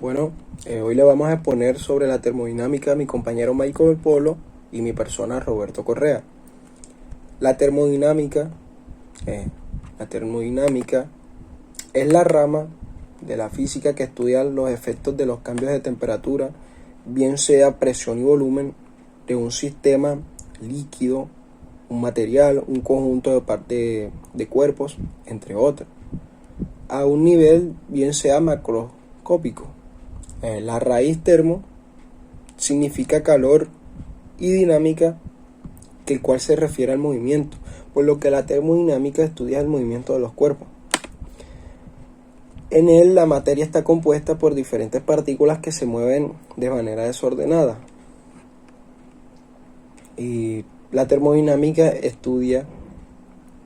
Bueno, hoy le vamos a exponer sobre la termodinámica a mi compañero Michael Polo y mi persona Roberto Correa. La termodinámica, eh, la termodinámica es la rama de la física que estudia los efectos de los cambios de temperatura, bien sea presión y volumen, de un sistema líquido, un material, un conjunto de cuerpos, entre otros, a un nivel bien sea macroscópico. La raíz termo significa calor y dinámica, que el cual se refiere al movimiento, por lo que la termodinámica estudia el movimiento de los cuerpos. En él la materia está compuesta por diferentes partículas que se mueven de manera desordenada. Y la termodinámica estudia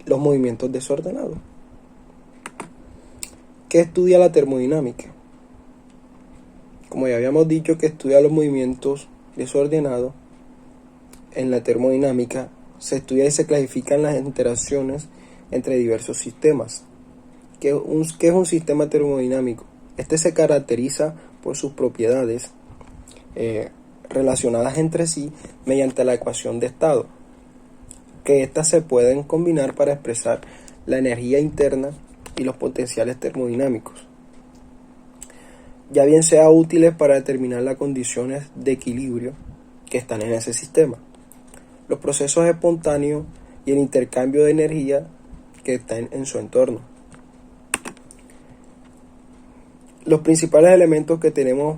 los movimientos desordenados. ¿Qué estudia la termodinámica? Como ya habíamos dicho que estudia los movimientos desordenados, en la termodinámica se estudia y se clasifican las interacciones entre diversos sistemas. ¿Qué es un sistema termodinámico? Este se caracteriza por sus propiedades relacionadas entre sí mediante la ecuación de estado, que éstas se pueden combinar para expresar la energía interna y los potenciales termodinámicos, ya bien sea útiles para determinar las condiciones de equilibrio que están en ese sistema, los procesos espontáneos y el intercambio de energía que están en su entorno. Los principales elementos que tenemos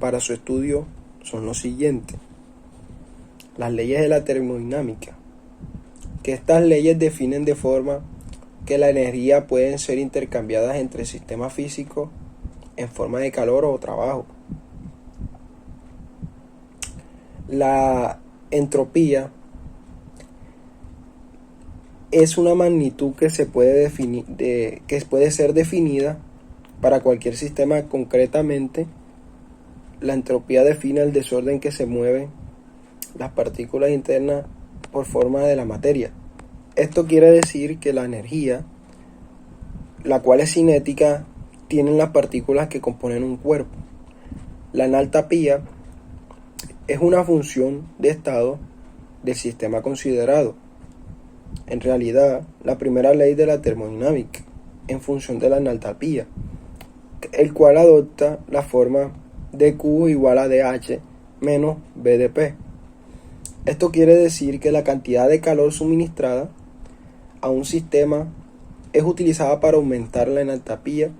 para su estudio son los siguientes: las leyes de la termodinámica, que estas leyes definen de forma que la energía pueden ser intercambiadas entre sistemas físicos en forma de calor o trabajo. La entropía es una magnitud que puede ser definida para cualquier sistema. Concretamente, la entropía define el desorden que se mueven las partículas internas por forma de la materia. Esto quiere decir que la energía, la cual es cinética, tienen las partículas que componen un cuerpo. La entalpía es una función de estado del sistema considerado. En realidad, la primera ley de la termodinámica, en función de la entalpía, el cual adopta la forma de Q igual a dH menos B de P. Esto quiere decir que la cantidad de calor suministrada a un sistema es utilizada para aumentar la entalpía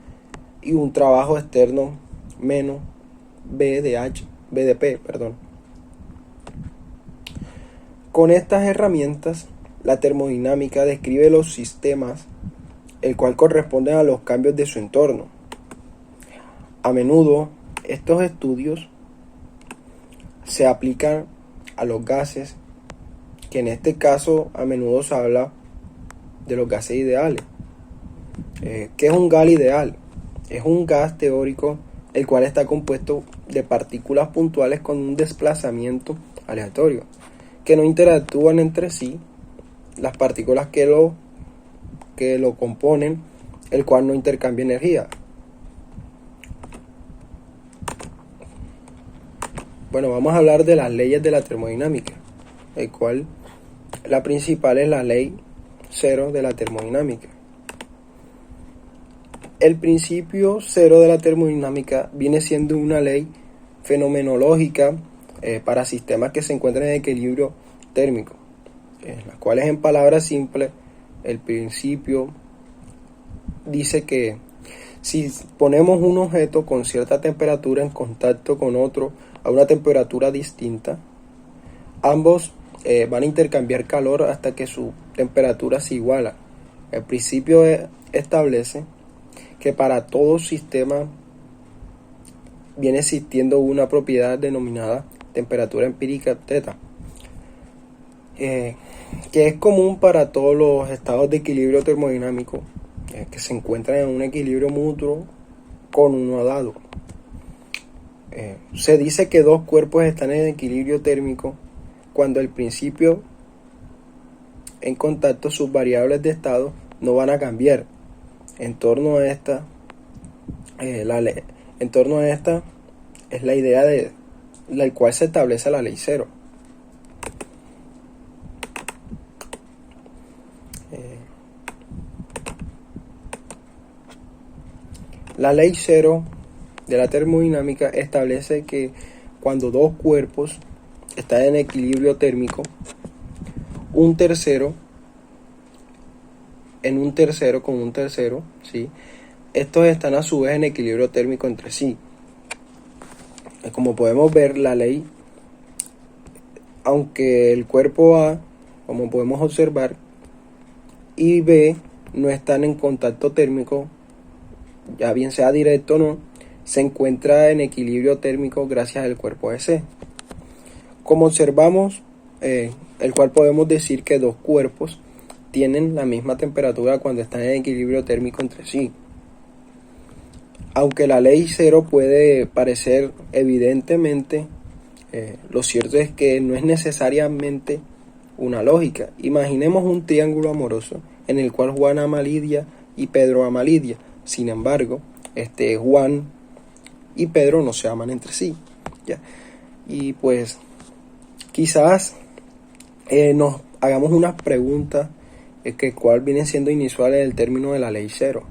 y un trabajo externo menos B de P. Con estas herramientas, la termodinámica describe los sistemas, el cual corresponden a los cambios de su entorno. A menudo, estos estudios se aplican a los gases, que en este caso a menudo se habla de los gases ideales. ¿Qué es un gas ideal? Es un gas teórico el cual está compuesto de partículas puntuales con un desplazamiento aleatorio, que no interactúan entre sí las partículas que lo componen, el cual no intercambia energía. Bueno, vamos a hablar de las leyes de la termodinámica, el cual la principal es la ley 0 de la termodinámica. El principio 0 de la termodinámica viene siendo una ley fenomenológica para sistemas que se encuentran en equilibrio térmico, en las cuales, en palabras simples, el principio dice que si ponemos un objeto con cierta temperatura en contacto con otro a una temperatura distinta, ambos van a intercambiar calor hasta que su temperatura se iguala. El principio establece que para todo sistema viene existiendo una propiedad denominada temperatura empírica θ, que es común para todos los estados de equilibrio termodinámico que se encuentran en un equilibrio mutuo con uno dado. Se dice que dos cuerpos están en equilibrio térmico cuando al principio en contacto sus variables de estado no van a cambiar. En torno a esta, En torno a esta es la idea de la cual se establece la ley cero. La ley cero de la termodinámica establece que cuando dos cuerpos están en equilibrio térmico, un tercero con un tercero, ¿sí? Estos están a su vez en equilibrio térmico entre sí. Como podemos ver, la ley, aunque el cuerpo A, como podemos observar, y B no están en contacto térmico, ya bien sea directo o no, se encuentra en equilibrio térmico gracias al cuerpo de C. Como observamos, el cual podemos decir que dos cuerpos tienen la misma temperatura cuando están en equilibrio térmico entre sí. Aunque la ley cero puede parecer evidentemente, lo cierto es que no es necesariamente una lógica. Imaginemos un triángulo amoroso en el cual Juan ama a Lidia y Pedro ama a Lidia. Sin embargo, Juan y Pedro no se aman entre sí, ¿ya? Y pues quizás nos hagamos unas preguntas que cuál vienen siendo inusuales del término de la ley cero.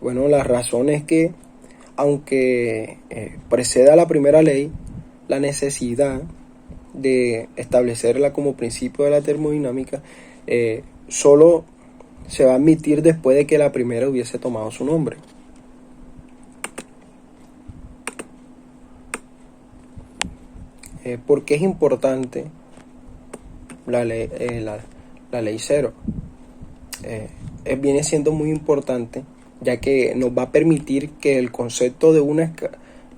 Bueno, la razón es que aunque preceda la primera ley, la necesidad de establecerla como principio de la termodinámica solo se va a admitir después de que la primera hubiese tomado su nombre. ¿Por qué es importante la ley cero? Viene siendo muy importante, ya que nos va a permitir que el concepto de una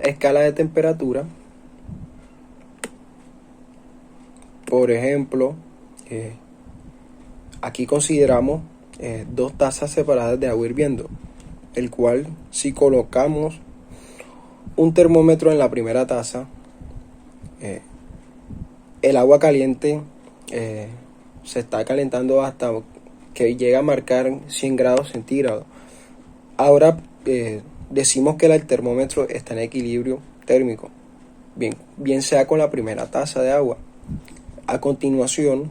escala de temperatura, por ejemplo, aquí consideramos dos tazas separadas de agua hirviendo, el cual si colocamos un termómetro en la primera taza, el agua caliente se está calentando hasta que llega a marcar 100 grados centígrados. Ahora decimos que el termómetro está en equilibrio térmico, bien sea con la primera taza de agua. A continuación,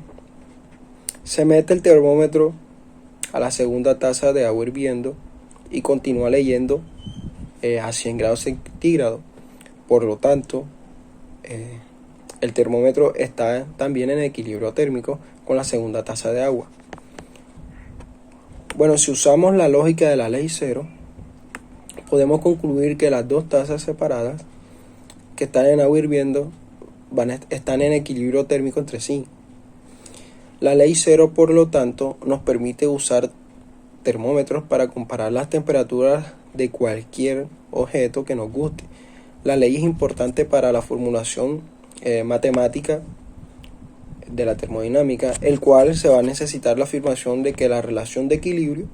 se mete el termómetro a la segunda taza de agua hirviendo y continúa leyendo a 100 grados centígrados. Por lo tanto, el termómetro está también en equilibrio térmico con la segunda taza de agua. Bueno, si usamos la lógica de la ley cero, podemos concluir que las dos tazas separadas que están en agua hirviendo están en equilibrio térmico entre sí. La ley cero, por lo tanto, nos permite usar termómetros para comparar las temperaturas de cualquier objeto que nos guste. La ley es importante para la formulación matemática de la termodinámica, el cual se va a necesitar la afirmación de que la relación de equilibrio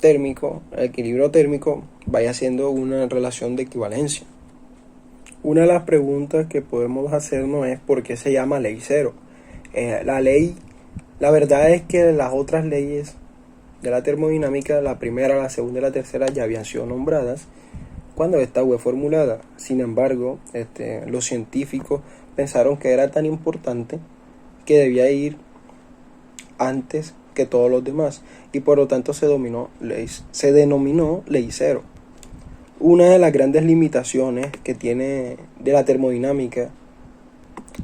térmico, el equilibrio térmico, vaya siendo una relación de equivalencia. Una de las preguntas que podemos hacernos es ¿por qué se llama ley cero? La verdad es que las otras leyes de la termodinámica, la primera, la segunda y la tercera, ya habían sido nombradas cuando esta fue formulada. Sin embargo, los científicos pensaron que era tan importante que debía ir antes que todos los demás y por lo tanto se denominó ley cero. Una de las grandes limitaciones que tiene de la termodinámica,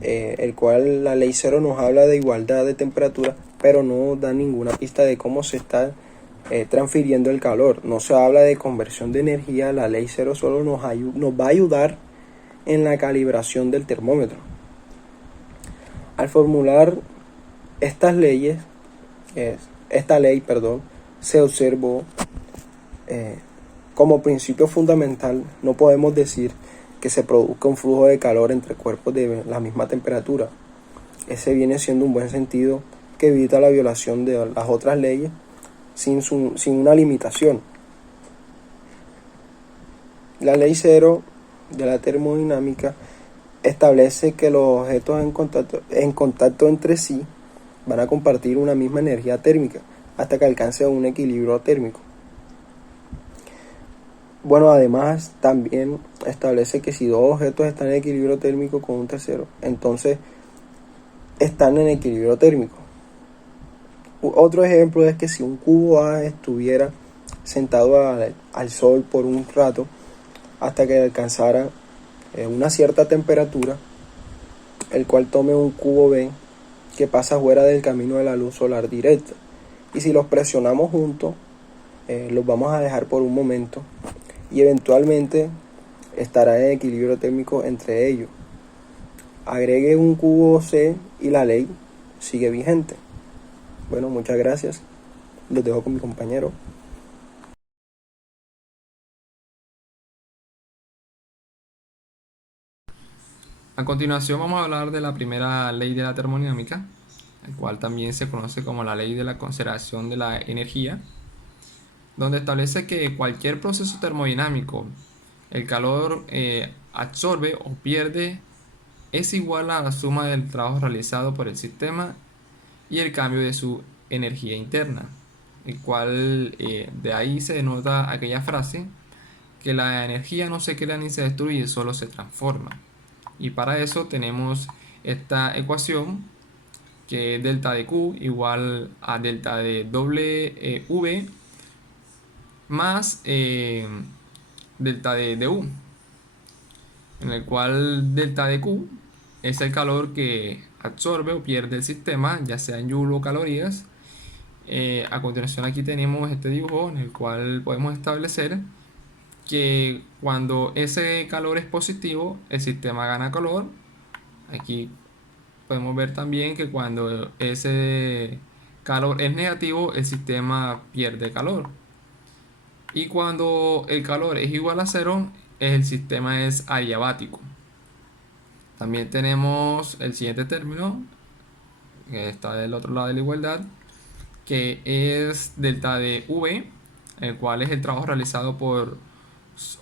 el cual la ley cero nos habla de igualdad de temperatura, pero no da ninguna pista de cómo se está transfiriendo el calor. No se habla de conversión de energía. La ley cero solo nos va a ayudar en la calibración del termómetro. Al formular esta ley, se observó como principio fundamental, no podemos decir que se produzca un flujo de calor entre cuerpos de la misma temperatura. Ese viene siendo un buen sentido que evita la violación de las otras leyes sin una limitación. La ley cero de la termodinámica establece que los objetos en contacto entre sí van a compartir una misma energía térmica hasta que alcancen un equilibrio térmico. Bueno, además también establece que si dos objetos están en equilibrio térmico con un tercero, entonces están en equilibrio térmico. Otro ejemplo es que si un cubo A estuviera sentado al sol por un rato hasta que alcanzara una cierta temperatura, el cual tome un cubo B que pasa fuera del camino de la luz solar directa. Y si los presionamos juntos, los vamos a dejar por un momento y eventualmente estará en equilibrio térmico entre ellos. Agregue un cubo C y la ley sigue vigente. Bueno, muchas gracias. Los dejo con mi compañero. A continuación vamos a hablar de la primera ley de la termodinámica, el cual también se conoce como la ley de la conservación de la energía, donde establece que cualquier proceso termodinámico, el calor absorbe o pierde es igual a la suma del trabajo realizado por el sistema y el cambio de su energía interna, el cual de ahí se denota aquella frase que la energía no se crea ni se destruye, solo se transforma. Y para eso tenemos esta ecuación que es delta de Q igual a delta de W más delta de U, en el cual delta de Q es el calor que absorbe o pierde el sistema, ya sea en joule o calorías. A continuación aquí tenemos este dibujo en el cual podemos establecer que cuando ese calor es positivo, el sistema gana calor. Aquí podemos ver también que cuando ese calor es negativo, el sistema pierde calor. Y cuando el calor es igual a cero, el sistema es adiabático. También tenemos el siguiente término, que está del otro lado de la igualdad, que es delta de V, el cual es el trabajo realizado por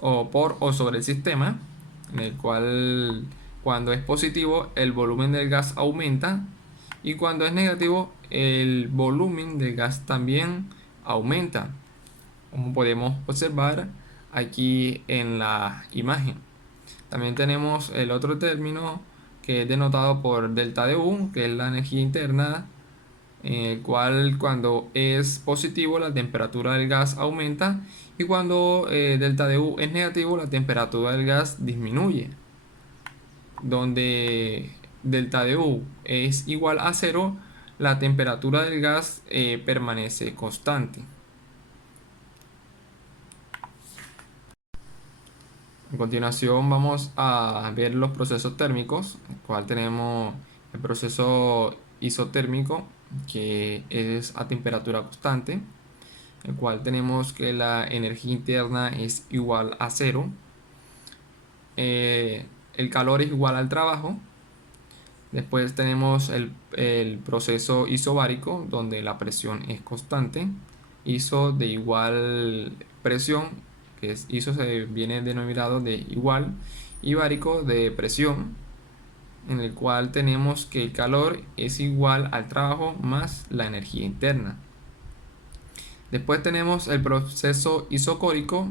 o sobre el sistema, en el cual cuando es positivo el volumen del gas aumenta y cuando es negativo el volumen del gas también aumenta, como podemos observar aquí en la imagen. También tenemos el otro término que es denotado por delta de U, que es la energía interna, en el cual cuando es positivo la temperatura del gas aumenta y cuando delta de U es negativo la temperatura del gas disminuye, donde delta de U es igual a cero, la temperatura del gas permanece constante. A continuación vamos a ver los procesos térmicos, el cual tenemos el proceso isotérmico, que es a temperatura constante, el cual tenemos que la energía interna es igual a cero, el calor es igual al trabajo. Después tenemos el proceso isobárico, donde la presión es constante, iso de igual presión, que es iso se viene denominado de igual, y bárico de presión, en el cual tenemos que el calor es igual al trabajo más la energía interna. Después tenemos el proceso isocórico,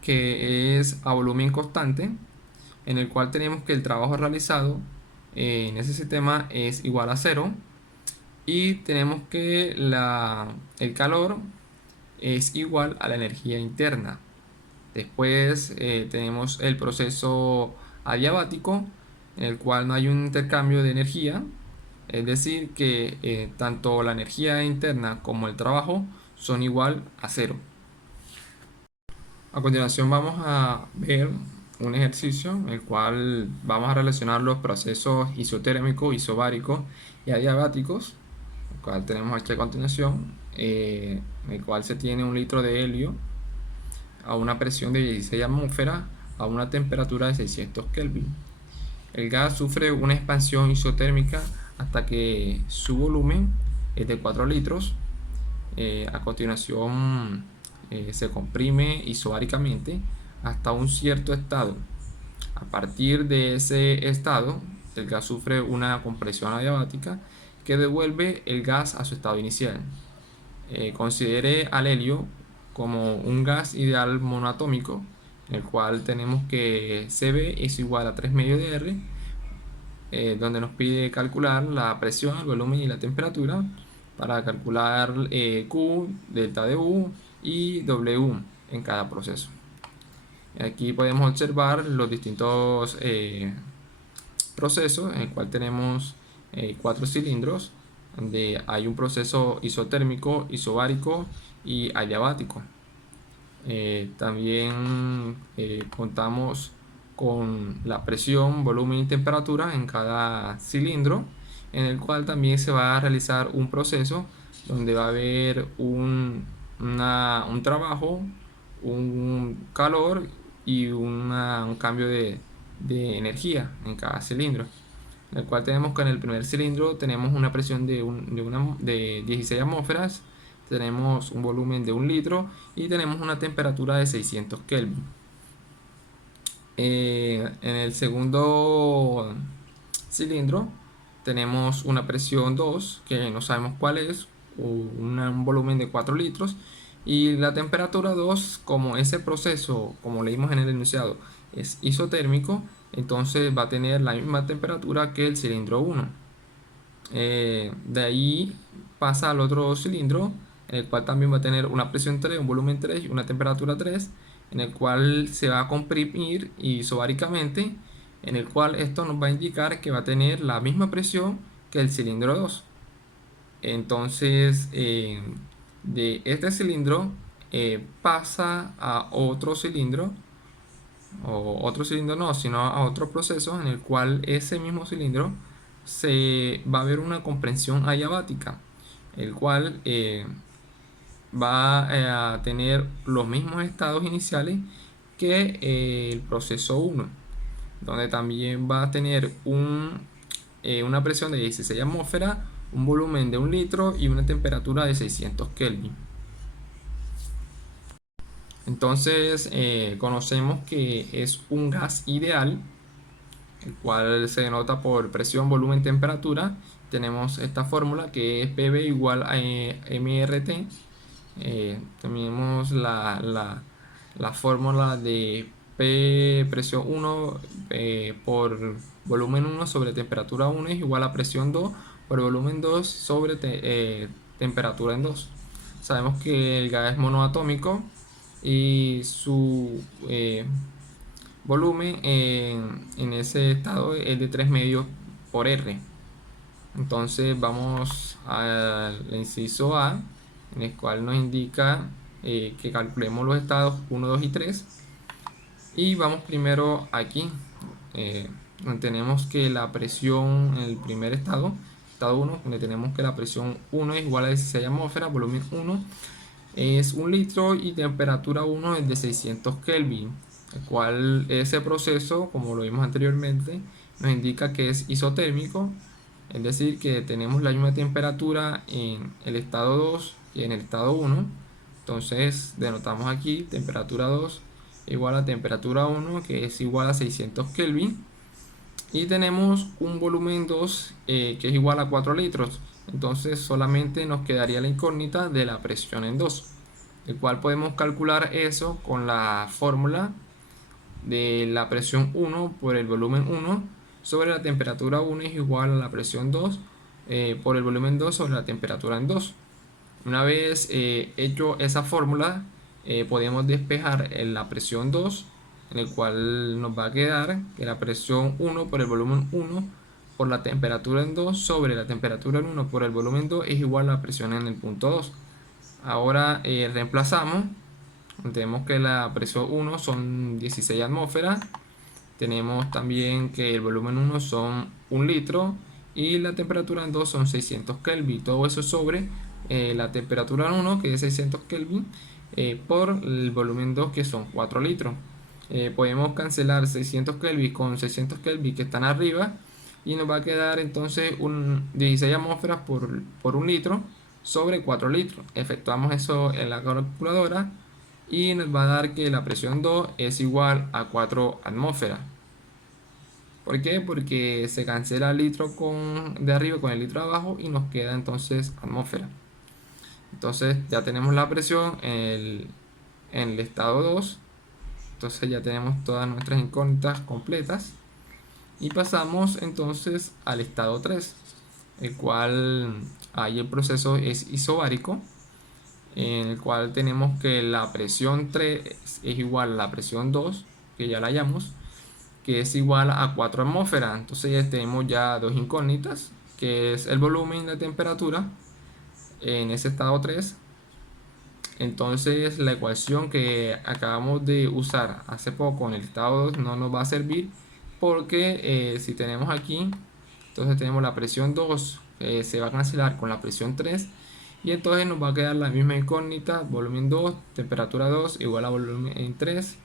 que es a volumen constante, en el cual tenemos que el trabajo realizado en ese sistema es igual a cero y tenemos que el calor es igual a la energía interna. Después tenemos el proceso adiabático, en el cual no hay un intercambio de energía, es decir, que tanto la energía interna como el trabajo son igual a cero. A continuación vamos a ver un ejercicio en el cual vamos a relacionar los procesos isotérmicos, isobáricos y adiabáticos, el cual tenemos aquí a continuación, en el cual se tiene un litro de helio a una presión de 16 atmósferas a una temperatura de 600 Kelvin. El gas sufre una expansión isotérmica hasta que su volumen es de 4 litros. A continuación se comprime isobáricamente hasta un cierto estado. A partir de ese estado, el gas sufre una compresión adiabática que devuelve el gas a su estado inicial. Considere al helio como un gas ideal monoatómico en el cual tenemos que CB es igual a 3 medios de R, donde nos pide calcular la presión, el volumen y la temperatura para calcular Q, delta de U y W en cada proceso. Aquí podemos observar los distintos procesos en el cual tenemos 4 cilindros, donde hay un proceso isotérmico, isobárico y adiabático. También contamos con la presión, volumen y temperatura en cada cilindro, en el cual también se va a realizar un proceso donde va a haber un trabajo, un calor y un cambio de energía en cada cilindro. En el cual tenemos que en el primer cilindro tenemos una presión de 16 atmósferas, tenemos un volumen de 1 litro y tenemos una temperatura de 600 Kelvin. En el segundo cilindro tenemos una presión 2 que no sabemos cuál es, un volumen de 4 litros, y la temperatura 2, como ese proceso, como leímos en el enunciado, es isotérmico, entonces va a tener la misma temperatura que el cilindro 1. De ahí pasa al otro cilindro, en el cual también va a tener una presión 3, un volumen 3 y una temperatura 3, en el cual se va a comprimir isobáricamente, en el cual esto nos va a indicar que va a tener la misma presión que el cilindro 2. Entonces, de este cilindro pasa a otro cilindro, o otro cilindro no, sino a otro proceso en el cual ese mismo cilindro se va a ver una comprensión adiabática, el cual va a tener los mismos estados iniciales que el proceso 1, donde también va a tener una presión de 16 atmósferas, un volumen de 1 litro y una temperatura de 600 Kelvin. Entonces conocemos que es un gas ideal, el cual se denota por presión, volumen, temperatura. Tenemos esta fórmula que es PV igual a MRT. Tenemos la fórmula de P presión 1 por volumen 1 sobre temperatura 1 es igual a presión 2 por volumen 2 sobre temperatura en 2. Sabemos que el gas es monoatómico y su volumen en ese estado es de 3 medios por R. Entonces vamos al inciso A, en el cual nos indica que calculemos los estados 1, 2 y 3. Y vamos primero aquí, donde tenemos que la presión en el primer estado, estado 1, donde tenemos que la presión 1 es igual a 16 atmósferas, volumen 1 es 1 litro y temperatura 1 es de 600 Kelvin, el cual ese proceso, como lo vimos anteriormente, nos indica que es isotérmico, es decir, que tenemos la misma temperatura en el estado 2 y en el estado 1. Entonces denotamos aquí temperatura 2 igual a temperatura 1, que es igual a 600 Kelvin, y tenemos un volumen 2 que es igual a 4 litros. Entonces solamente nos quedaría la incógnita de la presión en 2, el cual podemos calcular eso con la fórmula de la presión 1 por el volumen 1 sobre la temperatura 1 es igual a la presión 2 por el volumen 2 sobre la temperatura en 2. Una vez hecho esa fórmula, podemos despejar la presión 2, en el cual nos va a quedar que la presión 1 por el volumen 1 por la temperatura en 2 sobre la temperatura en 1 por el volumen 2 es igual a la presión en el punto 2. Ahora reemplazamos, tenemos que la presión 1 son 16 atmósferas, tenemos también que el volumen 1 son 1 litro y la temperatura en 2 son 600 Kelvin, todo eso sobre la temperatura en 1 que es 600 Kelvin por el volumen 2 que son 4 litros. Podemos cancelar 600 Kelvin con 600 Kelvin que están arriba y nos va a quedar entonces un 16 atmósferas por 1 litro sobre 4 litros. Efectuamos eso en la calculadora y nos va a dar que la presión 2 es igual a 4 atmósferas. ¿Por qué? Porque se cancela el litro de arriba con el litro de abajo y nos queda entonces atmósfera. Entonces ya tenemos la presión en el estado 2. Entonces ya tenemos todas nuestras incógnitas completas. Y pasamos entonces al estado 3, el cual ahí el proceso es isobárico, en el cual tenemos que la presión 3 es igual a la presión 2, que ya la hallamos, que es igual a 4 atmósferas. Entonces ya tenemos ya dos incógnitas, que es el volumen y la temperatura en ese estado 3. Entonces la ecuación que acabamos de usar hace poco en el estado 2 no nos va a servir, porque si tenemos aquí, entonces tenemos la presión 2 se va a cancelar con la presión 3, y entonces nos va a quedar la misma incógnita: volumen 2, temperatura 2 igual a volumen 3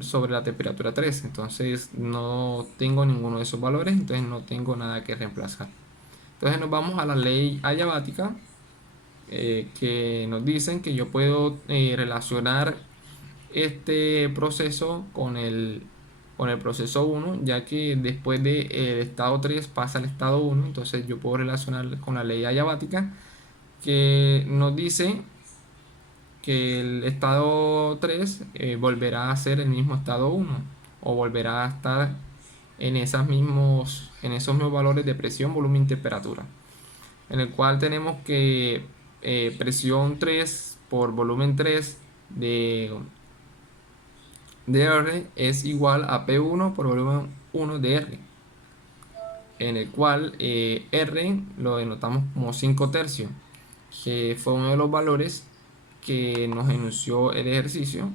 sobre la temperatura 3. Entonces no tengo ninguno de esos valores, entonces no tengo nada que reemplazar. Entonces nos vamos a la ley adiabática, que nos dicen que yo puedo relacionar este proceso con el proceso 1, ya que después del estado 3 pasa al estado 1. Entonces yo puedo relacionar con la ley adiabática, que nos dice que el estado 3 volverá a ser el mismo estado 1, o volverá a estar en esos mismos valores de presión, volumen y temperatura, en el cual tenemos que presión 3 por volumen 3 de R es igual a P1 por volumen 1 de R, en el cual R lo denotamos como 5 tercios, que fue uno de los valores que nos enunció el ejercicio.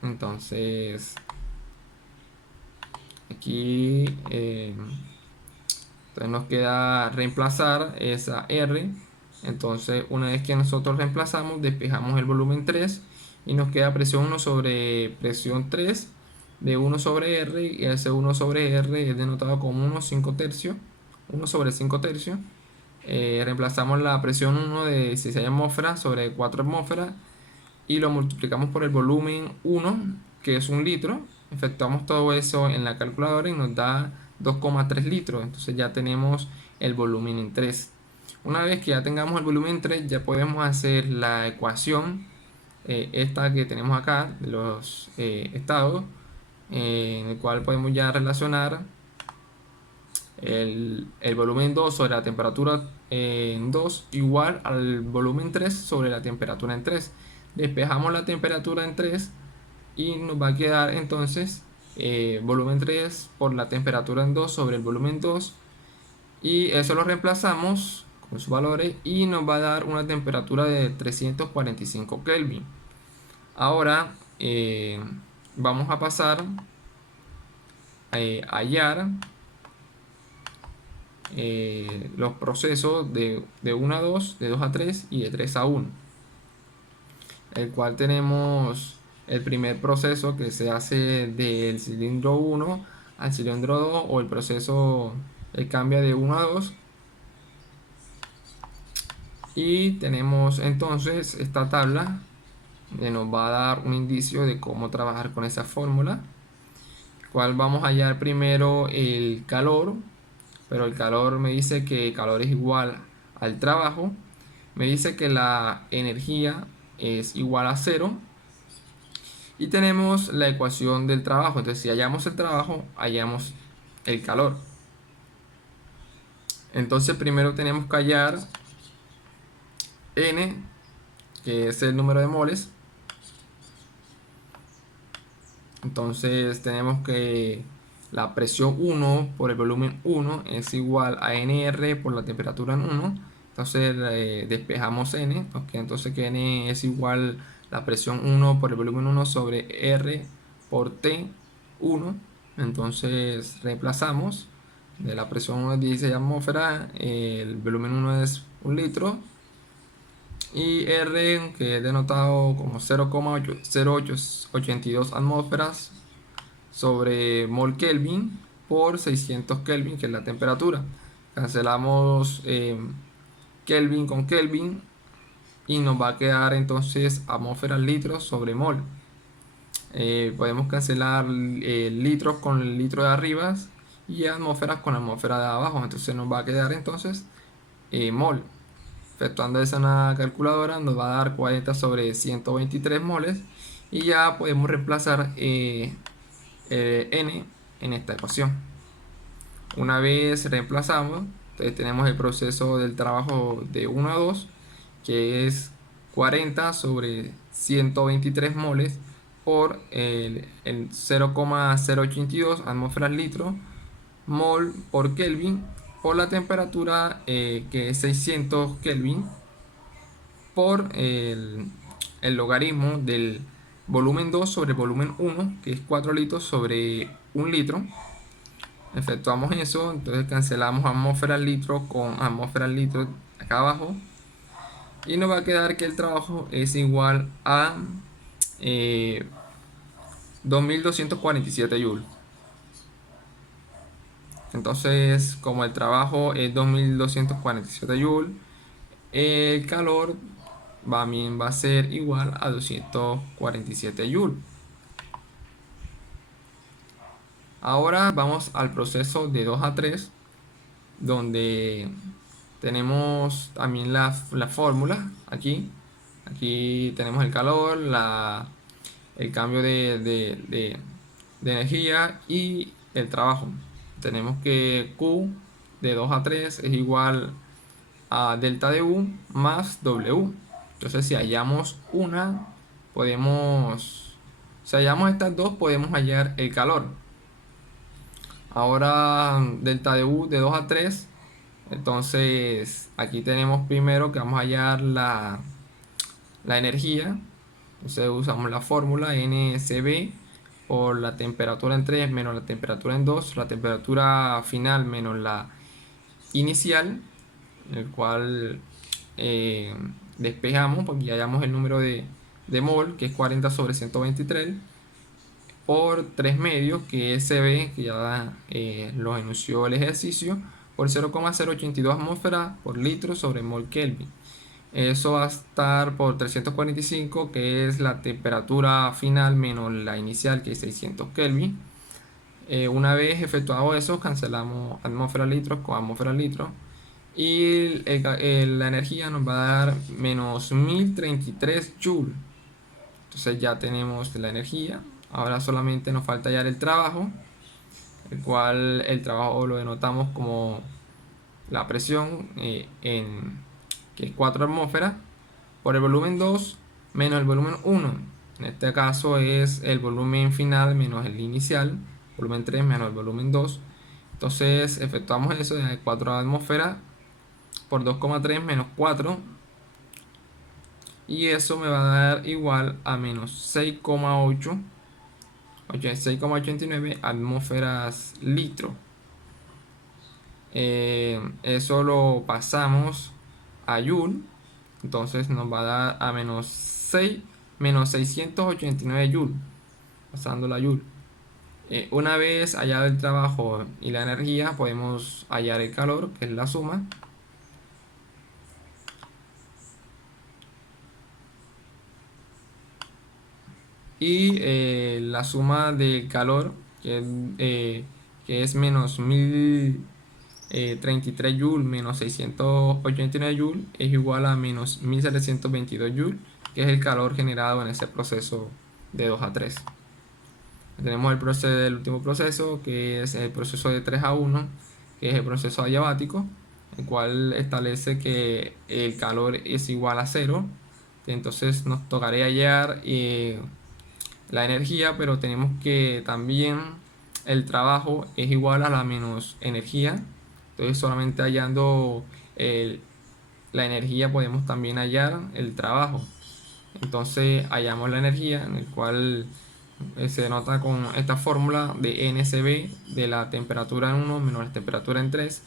Entonces aquí entonces nos queda reemplazar esa R. Entonces una vez que nosotros reemplazamos, despejamos el volumen 3 y nos queda presión 1 sobre presión 3 de 1 sobre R, y ese 1 sobre R es denotado como 1 sobre 5 tercios. Reemplazamos la presión 1 de 16 atmósferas sobre 4 atmósferas y lo multiplicamos por el volumen 1, que es 1 litro. Efectuamos todo eso en la calculadora y nos da 2,3 litros. Entonces ya tenemos el volumen en 3. Una vez que ya tengamos el volumen en 3, ya podemos hacer la ecuación, esta que tenemos acá, de los estados, en el cual podemos ya relacionar el volumen 2 sobre la temperatura en 2 igual al volumen 3 sobre la temperatura en 3. Despejamos la temperatura en 3 y nos va a quedar entonces volumen 3 por la temperatura en 2 sobre el volumen 2, y eso lo reemplazamos con sus valores y nos va a dar una temperatura de 345 Kelvin. Ahora vamos a pasar a hallar los procesos de 1 a 2, de 2 a 3 y de 3 a 1, el cual tenemos el primer proceso que se hace del cilindro 1 al cilindro 2, o el proceso cambia de 1 a 2, y tenemos entonces esta tabla que nos va a dar un indicio de cómo trabajar con esa fórmula, cual vamos a hallar primero el calor, pero el calor me dice que el calor es igual al trabajo, me dice que la energía es igual a 0, y tenemos la ecuación del trabajo. Entonces si hallamos el trabajo, hallamos el calor. Entonces primero tenemos que hallar N, que es el número de moles. Entonces tenemos que la presión 1 por el volumen 1 es igual a NR por la temperatura en 1. Entonces despejamos N, okay, entonces que N es igual la presión 1 por el volumen 1 sobre R por T1. Entonces reemplazamos, de la presión 1 es 16 atmósferas, el volumen 1 es 1 litro, y R, que es denotado como 0,0882 atmósferas sobre mol Kelvin por 600 Kelvin, que es la temperatura. Cancelamos Kelvin con Kelvin y nos va a quedar entonces atmósferas litros sobre mol. Podemos cancelar litros con el litro de arriba y atmósferas con la atmósfera de abajo, entonces nos va a quedar entonces mol. Efectuando eso en la calculadora nos va a dar 40 sobre 123 moles y ya podemos reemplazar N en esta ecuación. Una vez reemplazamos, entonces tenemos el proceso del trabajo de 1 a 2, que es 40 sobre 123 moles por el 0,082 atmósferas litro mol por Kelvin, por la temperatura que es 600 Kelvin, por el logaritmo del volumen 2 sobre volumen 1, que es 4 litros sobre 1 litro. Efectuamos eso, entonces cancelamos atmósferas litro con atmósferas litro acá abajo y nos va a quedar que el trabajo es igual a 2247 joules. Entonces, como el trabajo es 2247 joules, el calor también va a ser igual a 247 joules. Ahora vamos al proceso de 2 a 3, donde tenemos también la fórmula aquí. Aquí tenemos el calor, el cambio de energía y el trabajo. Tenemos que Q de 2 a 3 es igual a delta de U más W. Entonces si hallamos si hallamos estas dos, podemos hallar el calor. Ahora delta de U de 2 a 3, entonces aquí tenemos primero que vamos a hallar la energía. Entonces usamos la fórmula NCB por la temperatura en 3 menos la temperatura en 2, la temperatura final menos la inicial, el cual despejamos porque ya hallamos el número de mol, que es 40 sobre 123, por 3 medios, que es CB, que ya lo enunció el ejercicio, por 0,082 atmósferas por litro sobre mol Kelvin. Eso va a estar por 345, que es la temperatura final menos la inicial, que es 600 Kelvin. Una vez efectuado eso, cancelamos atmósfera litros con atmósfera litros y la energía nos va a dar menos 1033 joules. Entonces ya tenemos la energía. Ahora solamente nos falta hallar el trabajo, el cual el trabajo lo denotamos como la presión que es 4 atmósferas por el volumen 2 menos el volumen 1. En este caso es el volumen final menos el inicial, volumen 3 menos el volumen 2. Entonces efectuamos eso de 4 atmósferas por 2,3 menos 4, y eso me va a dar igual a menos 6,89 atmósferas litro. Eso lo pasamos a joule, entonces nos va a dar a menos 689 joule, pasando la joule. Una vez hallado el trabajo y la energía, podemos hallar el calor, que es la suma. Y la suma del calor, que es menos 1033 joules menos 689 joules, es igual a menos 1722 joules, que es el calor generado en ese proceso de 2 a 3. Tenemos el último proceso, que es el proceso de 3 a 1, que es el proceso adiabático, el cual establece que el calor es igual a 0. Entonces nos tocaría hallar la energía, pero tenemos que también el trabajo es igual a la menos energía. Entonces solamente hallando la energía podemos también hallar el trabajo. Entonces hallamos la energía, en el cual se denota con esta fórmula de NCB, de la temperatura en 1 menos la temperatura en 3.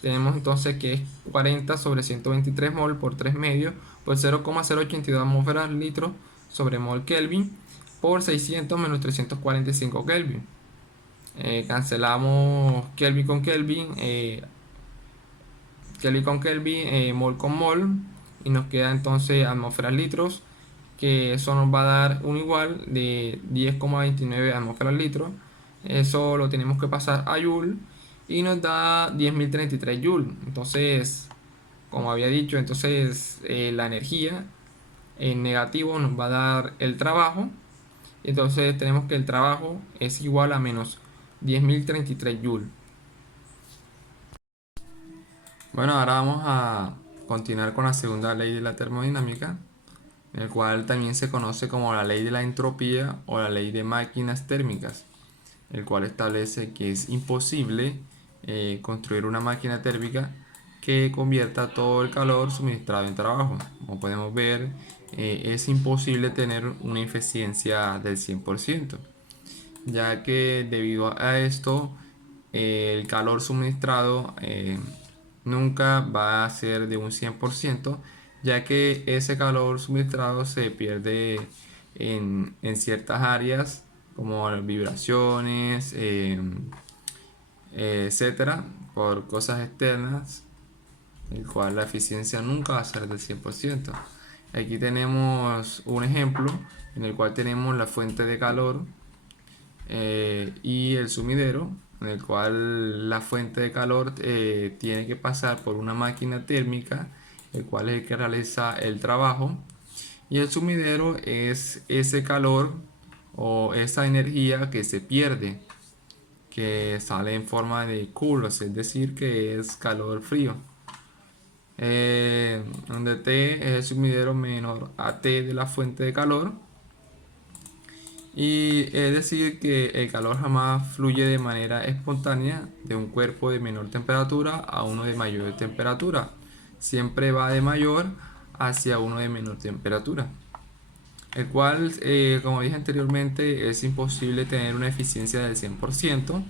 Tenemos entonces que es 40 sobre 123 mol por 3 medios por 0,082 atmósferas litros sobre mol Kelvin por 600 menos 345 Kelvin. Cancelamos Kelvin con Kelvin, mol con mol, y nos queda entonces atmósferas litros, que eso nos va a dar un igual de 10,29 atmósferas litros. Eso lo tenemos que pasar a joule y nos da 10.033 joules. Entonces, como había dicho, entonces la energía en negativo nos va a dar el trabajo. Entonces tenemos que el trabajo es igual a menos 10.033 joules. Bueno, ahora vamos a continuar con la segunda ley de la termodinámica, el cual también se conoce como la ley de la entropía o la ley de máquinas térmicas, el cual establece que es imposible construir una máquina térmica que convierta todo el calor suministrado en trabajo. Como podemos ver, es imposible tener una eficiencia del 100%, ya que debido a esto el calor suministrado nunca va a ser de un 100%, ya que ese calor suministrado se pierde en ciertas áreas como vibraciones, etcétera, por cosas externas, el cual la eficiencia nunca va a ser del 100%. Aquí tenemos un ejemplo en el cual tenemos la fuente de calor y el sumidero, en el cual la fuente de calor tiene que pasar por una máquina térmica, el cual es el que realiza el trabajo, y el sumidero es ese calor o esa energía que se pierde, que sale en forma de coolos, es decir, que es calor frío. Donde T es el sumidero menor a T de la fuente de calor. Y es decir que el calor jamás fluye de manera espontánea de un cuerpo de menor temperatura a uno de mayor temperatura. Siempre va de mayor hacia uno de menor temperatura. El cual, como dije anteriormente, es imposible tener una eficiencia del 100%.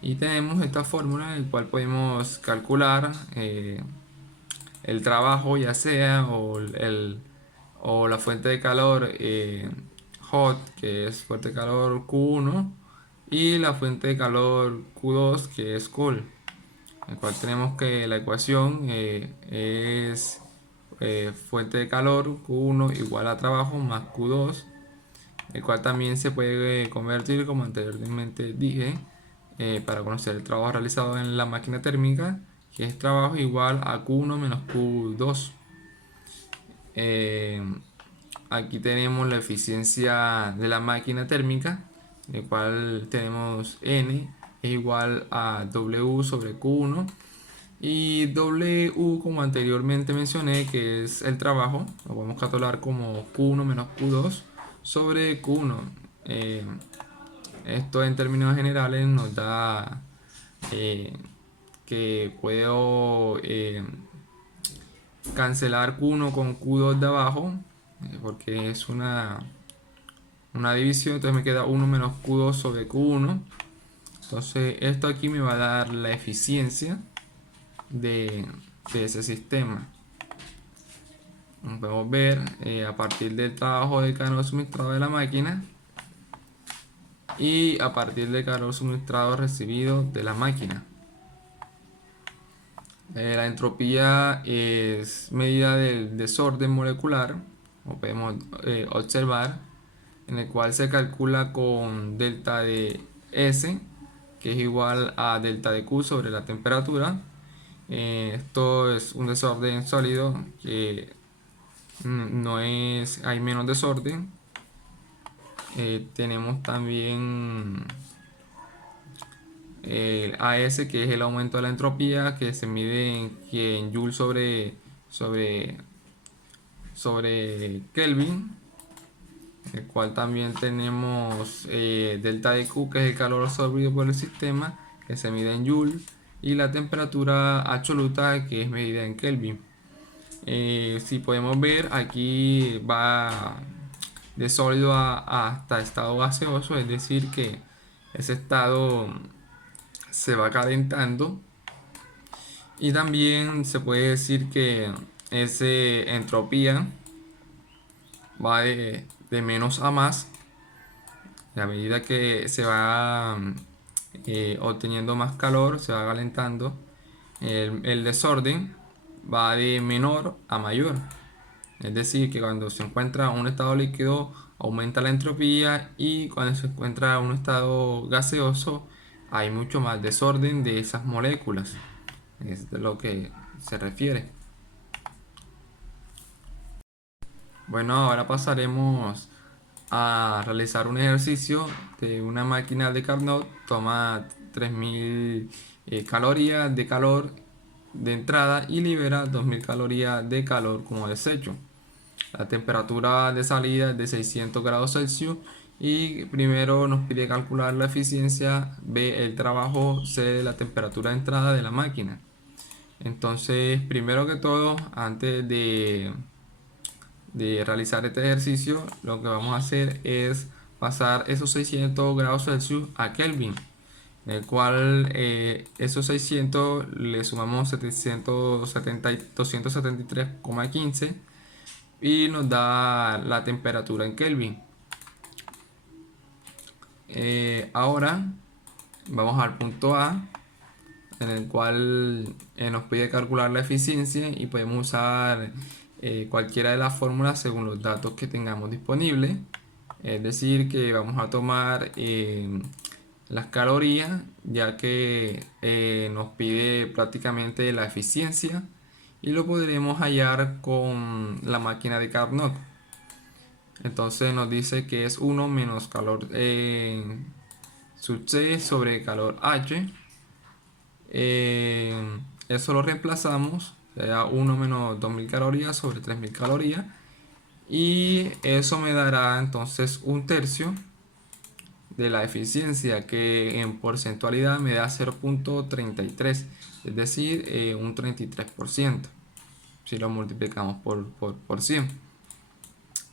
Y tenemos esta fórmula en la cual podemos calcular el trabajo, ya sea o la fuente de calor hot, que es fuente de calor Q1, y la fuente de calor Q2, que es cool, en el cual tenemos que la ecuación es fuente de calor Q1 igual a trabajo más Q2, el cual también se puede convertir, como anteriormente dije, para conocer el trabajo realizado en la máquina térmica, que es trabajo igual a Q1 menos Q2. Eh, Aquí tenemos la eficiencia de la máquina térmica, en el cual tenemos N es igual a W sobre Q1, y W, como anteriormente mencioné, que es el trabajo, lo podemos calcular como Q1 menos Q2 sobre Q1. Eh, Esto en términos generales nos da que puedo cancelar Q1 con Q2 de abajo, porque es una división, entonces me queda 1 menos Q2 sobre Q1. Entonces esto aquí me va a dar la eficiencia de ese sistema. Como podemos ver, a partir del trabajo de calor suministrado de la máquina y a partir del calor suministrado recibido de la máquina. La entropía es medida del desorden molecular, como podemos observar, en el cual se calcula con delta de S, que es igual a delta de Q sobre la temperatura. Esto es un desorden sólido que no es, hay menos desorden. Tenemos también el AS, que es el aumento de la entropía, que se mide en Joule sobre Kelvin, el cual también tenemos delta de Q, que es el calor absorbido por el sistema, que se mide en Joule, y la temperatura absoluta, que es medida en Kelvin. Si podemos ver, aquí va de sólido hasta estado gaseoso, es decir que ese estado se va calentando, y también se puede decir que esa entropía va de menos a más a medida que se va obteniendo más calor, se va calentando. El desorden va de menor a mayor, es decir que cuando se encuentra un estado líquido aumenta la entropía, y cuando se encuentra un estado gaseoso hay mucho más desorden de esas moléculas. Es de lo que se refiere. Bueno, ahora pasaremos a realizar un ejercicio de una máquina de Carnot. Toma 3000 calorías de calor de entrada y libera 2000 calorías de calor como desecho. La temperatura de salida es de 600 grados Celsius y primero nos pide calcular la eficiencia, B el trabajo, C la temperatura de entrada de la máquina. Entonces, primero que todo, antes de realizar este ejercicio, lo que vamos a hacer es pasar esos 600 grados Celsius a Kelvin, en el cual esos 600 le sumamos 273,15 y nos da la temperatura en Kelvin. Ahora vamos al punto A, en el cual nos pide calcular la eficiencia y podemos usar cualquiera de las fórmulas según los datos que tengamos disponibles. Es decir, que vamos a tomar las calorías, ya que nos pide prácticamente la eficiencia y lo podremos hallar con la máquina de Carnot. Entonces nos dice que es 1 menos calor sub C sobre calor H. Eso lo reemplazamos, será 1 menos 2000 calorías sobre 3000 calorías. Y eso me dará entonces un tercio de la eficiencia, que en porcentualidad me da 0,33, es decir, un 33%, si lo multiplicamos por 100.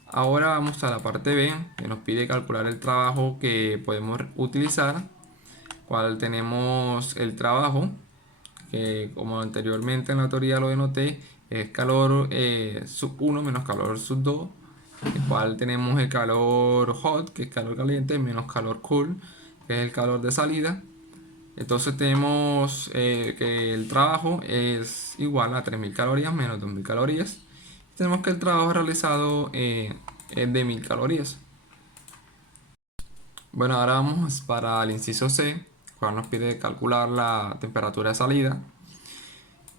Ahora vamos a la parte B, que nos pide calcular el trabajo que podemos utilizar, cual tenemos el trabajo, que como anteriormente en la teoría lo denoté, es calor sub 1 menos calor sub 2, el cual tenemos el calor hot, que es calor caliente, menos calor cool, que es el calor de salida. Entonces tenemos que el trabajo es igual a 3000 calorías menos 2000 calorías. Tenemos que el trabajo realizado es de 1000 calorías. Bueno, ahora vamos para el inciso C, cual nos pide calcular la temperatura de salida.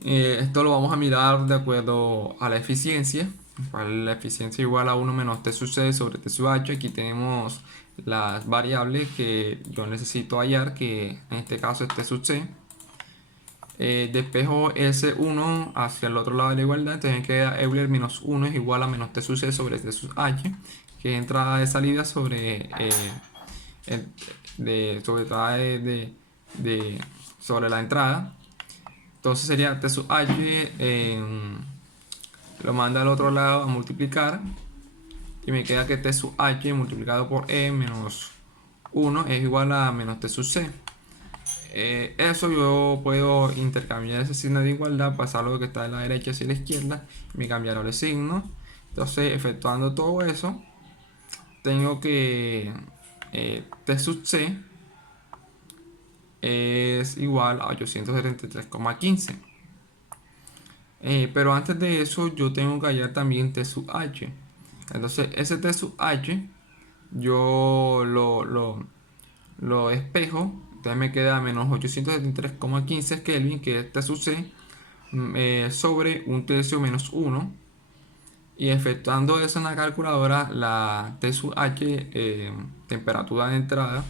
Esto lo vamos a mirar de acuerdo a la eficiencia, cual la eficiencia igual a 1 menos T sub C sobre T sub H. Aquí tenemos las variables que yo necesito hallar, que en este caso es T sub C. Despejo S1 hacia el otro lado de la igualdad, entonces queda Euler menos 1 es igual a menos T sub C sobre T sub H, que es entrada de salida sobre sobre la entrada. Entonces sería T sub H, lo manda al otro lado a multiplicar y me queda que T sub H multiplicado por E menos 1 es igual a menos T sub C. Eso yo puedo intercambiar ese signo de igualdad, pasarlo de que está de la derecha hacia la izquierda y me cambiaron el signo. Entonces, efectuando todo eso, tengo que T sub C es igual a 873,15. Pero antes de eso, yo tengo que hallar también T sub H. Entonces, ese T sub H yo lo espejo. Entonces me queda menos 873,15 Kelvin, que es T sub C, sobre un tercio menos 1. Y efectuando eso en la calculadora, la T sub H, temperatura de entrada,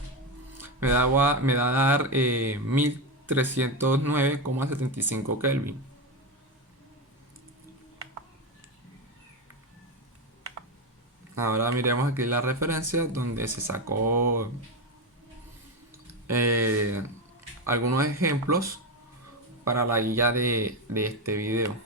me da a dar 1309,75 Kelvin. Ahora miremos aquí la referencia donde se sacó algunos ejemplos para la guía de este video.